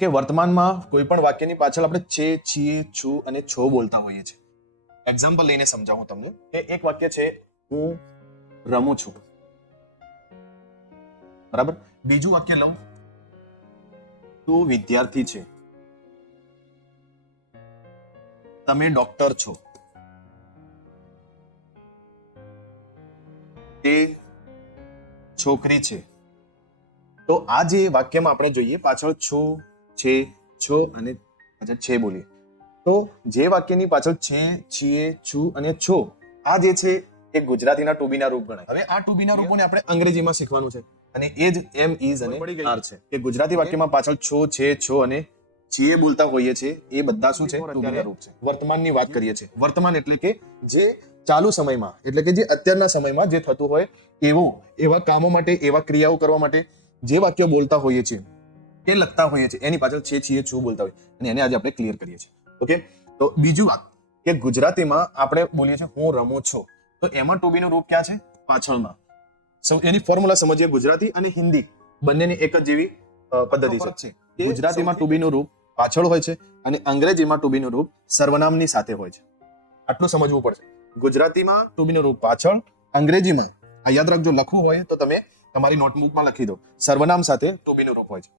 કે વર્તમાનમાં કોઈ પણ વાક્યની પાછળ આપણે છે, છીએ, છું અને છો બોલતા હોઈએ છીએ. એક્ઝામ્પલ લઈને સમજાવું તમને કે એક વાક્ય છે હું રમું છું, બરાબર. બીજું વાક્ય લઉં, તું વિદ્યાર્થી છે, તમે ડોક્ટર છો, તે છોકરી છે. તો આ જે વાક્યમાં આપણે જોઈએ પાછળ છો, છે, છો અને પાછળ છે બોલીએ, તો જે વાક્યની પાછળ છે, છીએ, છું અને છો, આ જે છે એ ગુજરાતીના ટુ બી ના રૂપ ગણાય. હવે આ ટુ બી ના રૂપોને આપણે અંગ્રેજીમાં શીખવાનું છે અને એ જ એમ, ઇઝ અને આર છે કે ગુજરાતી વાક્યમાં પાછળ છો, છે, છો અને છીએ બોલતા હોઈએ છે એ બધા શું છે? ટુ બી ના રૂપ છે. વર્તમાનની વાત કરીએ છીએ. વર્તમાન એટલે કે જે ચાલુ સમયમાં, એટલે કે જે અત્યારના સમયમાં જે થતું હોય એવા કામો માટે, એવા ક્રિયાઓ કરવા માટે જે વાક્યો બોલતા હોઈએ છીએ, એ લખતા હોઈએ છીએ, એની પાછળ છે, છીએ, છું બોલતા હોય અને એને આજે આપણે ક્લિયર કરીએ છીએ. ઓકે, તો બીજું વાત કે ગુજરાતીમાં આપણે બોલીએ છીએ હું રમું છું, તો એમાં ટુ બી નું રૂપ ક્યાં છે? પાછળમાં. એની ફોર્મ્યુલા સમજીએ. ગુજરાતી અને હિન્દી બંનેની એક જ જેવી પદ્ધતિ છે. ગુજરાતીમાં ટુ બી નું રૂપ પાછળ હોય છે અને અંગ્રેજીમાં ટુ બી નું રૂપ સર્વનામની સાથે હોય છે. આટલું સમજવું પડશે. ગુજરાતીમાં ટુ બી નું રૂપ પાછળ, અંગ્રેજીમાં આ યાદ રાખજો, લખવું હોય તો તમે તમારી નોટબુકમાં લખી દો, સર્વનામ સાથે ટુ બી નું રૂપ હોય છે.